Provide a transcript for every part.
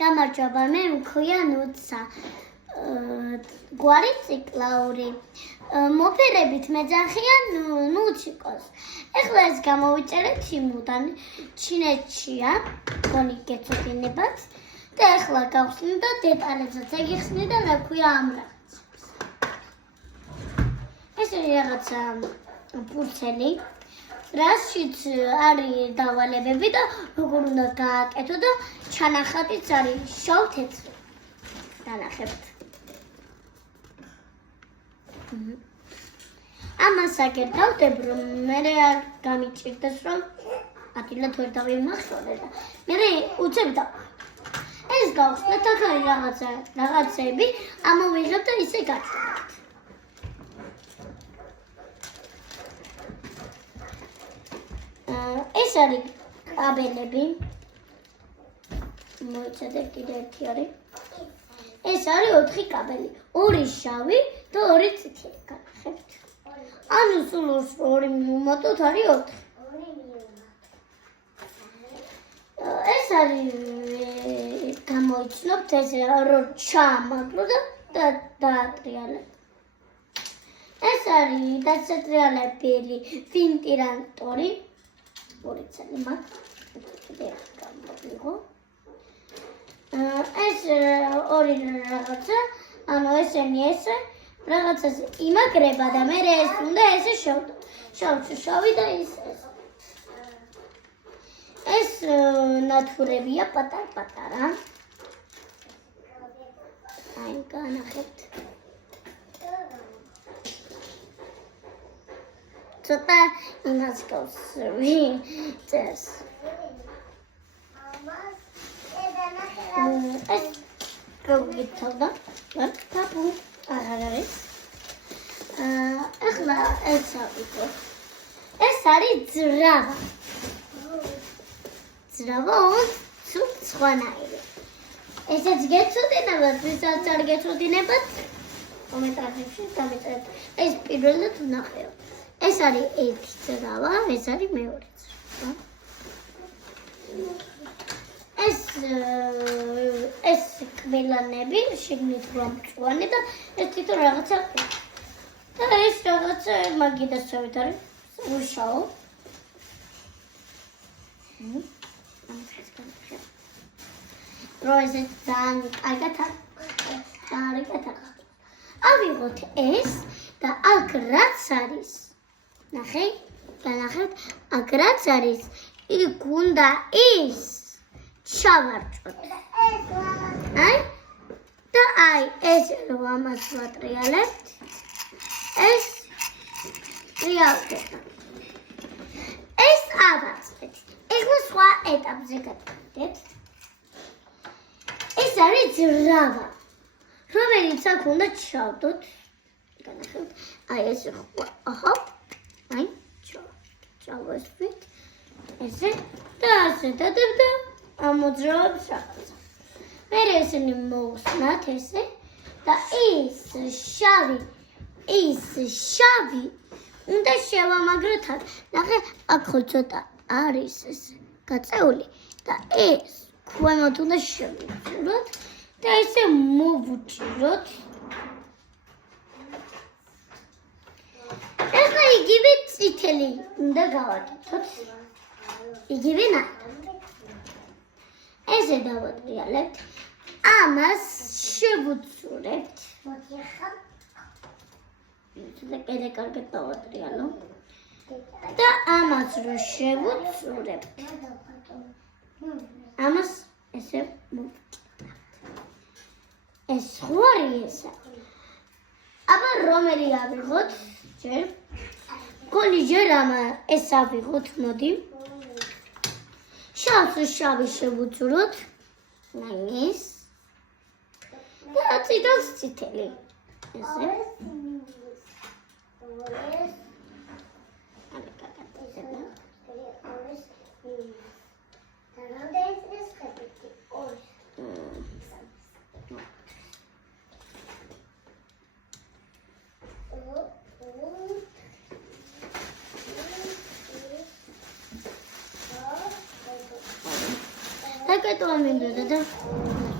გამარჯობა, მე მქვია ნუცა. გვარი ციკლაური. მოფერებით მეძახია ნუჩიკოს. ეხლა ეს გამოვიწერეთ ჩიმუდან. ჩინეთშია, გონი გეცოდინებათ. და ეხლა გავხსნი და დეტალებსაც ეგიხსნი და რა ქვია ამ რაღაცას. ეს რაღაცა ფურცელი. რაშიც არის დავალებები და როგორ უნდა გააკეთო და ჩანახატიც არის შავ-თეთრი. დანახებთ. ამას აგერთავდებ, რომ მე არ გამიჭირდეს, რომ ადვილად ვერ დავიმახსოვრე და მე უცებ და ეს გავხსნათ აქ არის რაღაცები, ამოვიღებ და ისე გაჩვენებთ. ეს არის კაბელები. მოიცადეთ კიდე ერთი არის. ეს არის 4 კაბელი. 2 შავი და 2 წითელი. განახებთ. ანუ სულ 2 მივუმატოთ არის 4. ეს არის გამოიცნობთ ეს რომ ჩაამაგრო და დაატრიალებ. ეს არის დასატრიალებელი ვენტილატორი. ორიცელი მაქვს. ეს ორი რაღაცა, ანუ ესენი ესე რაღაცას იმაგრება და მე ეს უნდა ესე შავი და ეს ნათურებია პატარ-პატარა. აი, განახებთ. ცოტა იმას გავს წერს. ეს გოგითავდა. თაფუ არ არის. ახლა ეს ავიღო. ეს არის ძრავა. ძრავა სხვანაირი. ესეც გეცოდინებათ, ვისაც არ გეცოდინებათ, კომენტარებში დამეწერეთ. ეს პირველად ვნახეო. ეს არის ერთი ძრავა, ეს არის მეორე ძრავა. ეს კბილანები შიგნით რომწვანი და ეს თვითონ რაღაცა და ეს რაღაცა მაგიდასავით არის უშაო. რო ესე ძალიან კარგად ავიღოთ ეს და აქ რაც არის ნახე, განახეთ, აქ რაც არის იქ უნდა ის ჩავარჭოთ. აი და აი ეს რომ ამას ვატრიალებთ ეს რეალდება. ეს ავაწყეთ. ეხლა სხვა ეტაპზე გადავიდეთ. ეს არის ძრავა, რომელიც აქ უნდა ჩავდოთ. განახეთ, აი ეს აჰა, აი ჩავასვით. ესე და ასე დადებ და ამოძრავებს რაღაცა. მე ესენი მოვხსნათ ესე და ის შავი უნდა შევამაგროთ აქ. ნახე, აქ ხო ცოტა არის ეს გაწეული და ეს ქვემოთ უნდა შევიწუროთ და ესე მოვუჭიროთ. ეხლა იგივე წითელი უნდა გავაკეთოთ. იგივე ესე დავატრიალებთ. ამას შევუწურებთ. და კიდე კარგად დავატრიალო. და ამას რო შევუწურებთ. ამას ესე მოვჭირდებთ. ეს ხوارი ესა. აბა რომელი ავიღოთ? ჯერ გონი ჯერ ეს ავიღოთ, მოდი. შავი შევუწუროთ. ეს და წითელს წითელი. ესე. Hai că tu am venit, da?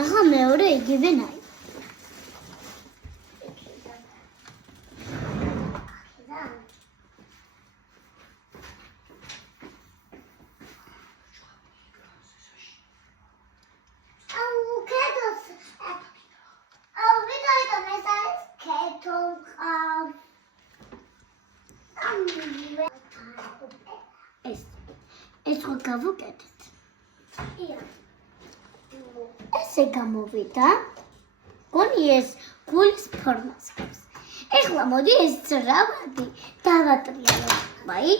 ახლა მეორე იგივე ნაი. ეს ხო გავუკეთეთ. ესე გამოვიდა. გონი ეს გულის ფორმას გავს. ეხლა მოდი ეს ძრავადი დავატრიალებ. აი,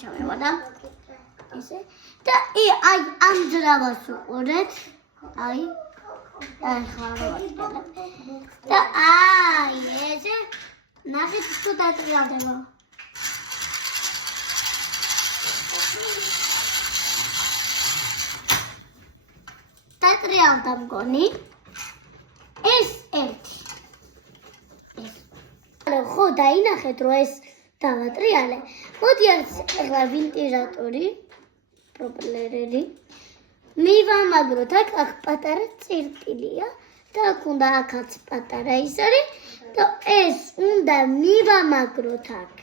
ჩამევადა. ესე და აი ამ ძრავას უყურეთ. აი ახლა და აი ესე ნახეთ თუ დატრიალდება. დატრიალდა მგონი. ეს ერთი. ხო დაინახეთ რომ ეს დავატრიალე. მოდი ახლა ვენტილატორი, პროპელერი. მივამაგროთ აქ პატარა წერტილია და აქ უნდა აქაც პატარა ის არის და ეს უნდა მივამაგროთ აქ.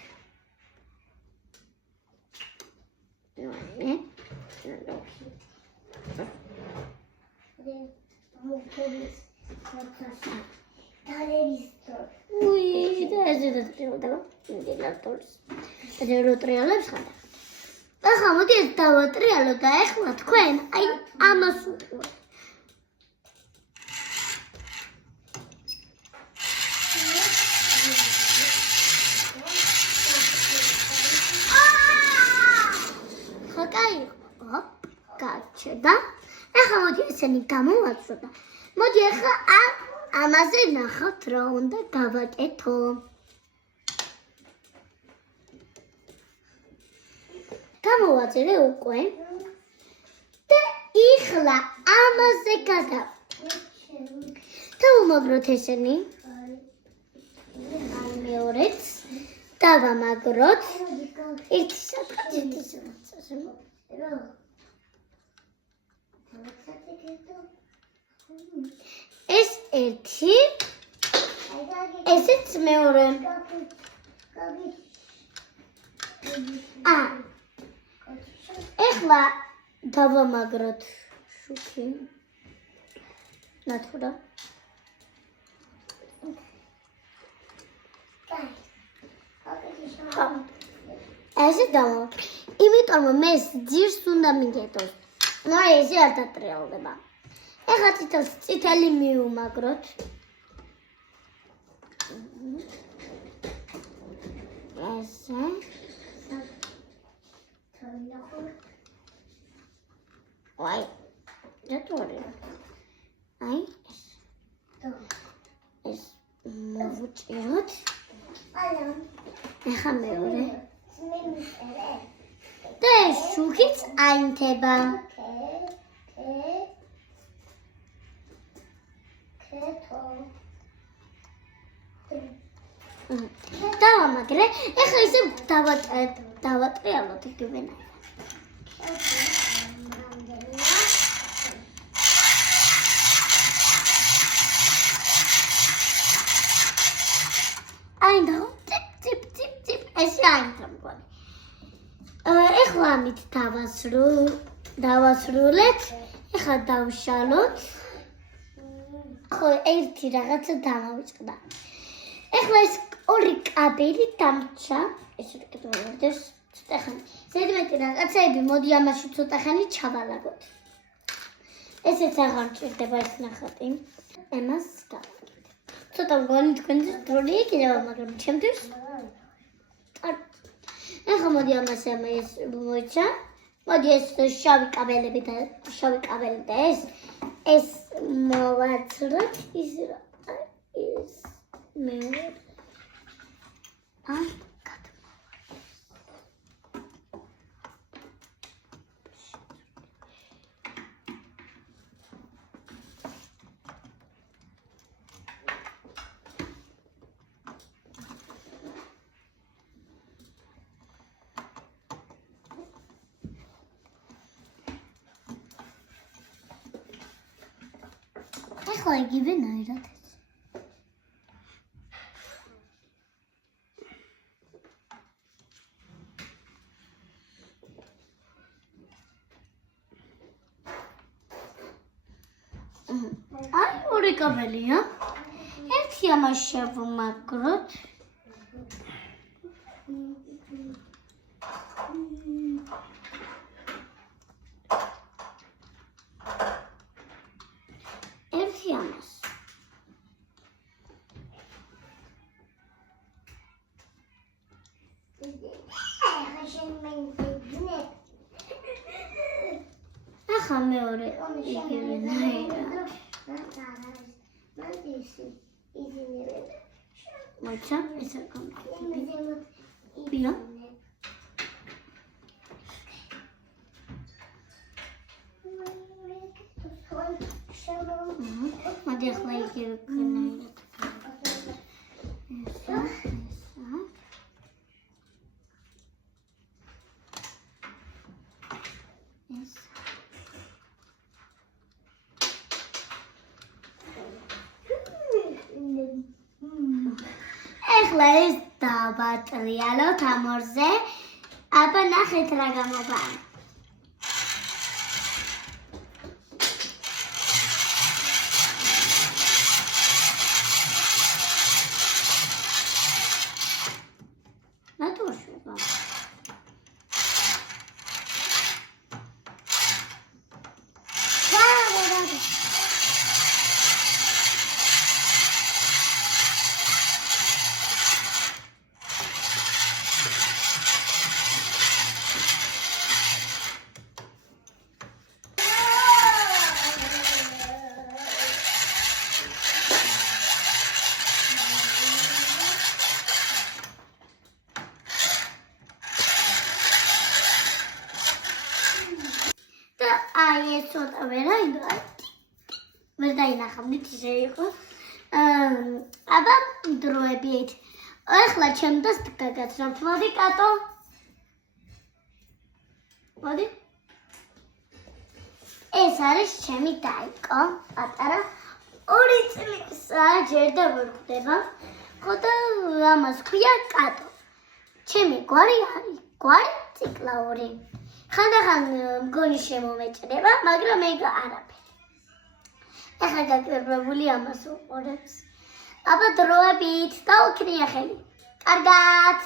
უი, და ეს დატრიალდება. ვენტილატორს. და როტრიალებს ხარ. ახლა მოდი ეს დავატრიალო და ახლა თქვენ აი ამას უყურეთ. ხო კაი, ოპ, გაჩერდა. ახლა მოდი ესენი გამოვაცო და მოდი ახლა ამაზე ნახავთ რა უნდა გავაკეთო. გამოვაწერე უკვე და იხლა ამაზე დავამაგროთ ესენი. მეორეც დავამაგროთ. ერთი სადღაც ერთი ეს ერთი ესეც მეორე. ეხლა დავამაგროთ შუქი. ნათურა. ესე დავამაგრე. იმიტომ რომ ეს ძირს უნდა მიგეთოს. ნუ ესე არ დატრიალდება. ეხლა წითელი მივუმაგროთ. ესე აი, დათორე. აი, ეს მოვუჭიროთ. ახლა მეორე. და ეს შუქიც აინთება. დავამაგრე. ახლა ისე დავატრიალოთ იგივე. აინდა ციპ ესე აინდა მგონი. ეხლა ამით დავასრულეთ. ეხლა დავშალოთ. ხო ერთი რაღაცა დავავიწყდა. ეხლა ეს ორი კაბელი დამჭა. ეს რეკეთებდეს ცოტა ხანი. ზედმეტი რაღაცები მოდი ამაში ცოტა ხანი ჩავალაგოთ. ესეც აღარ ჭირდება ეს ნახატი. ემას გავაკეთე. ცოტა მგონი თქვენთვის დროი იქნება, მაგრამ ჩემთვის ახლა მოდი ამას ეს მოიცა. მოდი ეს შავი კაბელები და ეს მოვაცროთ ის მე ეხლა იგივენაირად ეს. აი ორი კაბელია. ერთი ამას შევმაგროთ. ერთი ამას. ახლა მეორე იგივენაირად. მოიცა, ეს არ გამიგებია. მოდი ახლა იგივენაირად. ეხლა ეს დავატრიალოთ ამ ორზე. აბა ნახეთ რა გამოვა. ნატურშება. აი ეს ცოტა ვერ დაინახავთ ისე იყო. აბა დროებით. ახლა ჩემს გაგაცნობთ. მოდი კატო. მოდი. ეს არის ჩემი დაიკო, პატარა 2 წლისა, ჯერ და ვერ ხვდება. ხო და ამას ქვია კატო. ჩემი გვარი არის გვარი ციკლაური. ხანდახან მგონი შემომეჭრება, მაგრამ ეგ არაფერი. ახლა გაკეთებული ამას უყურებს. აბა დროებით დაუქნია ხელი. კარგად.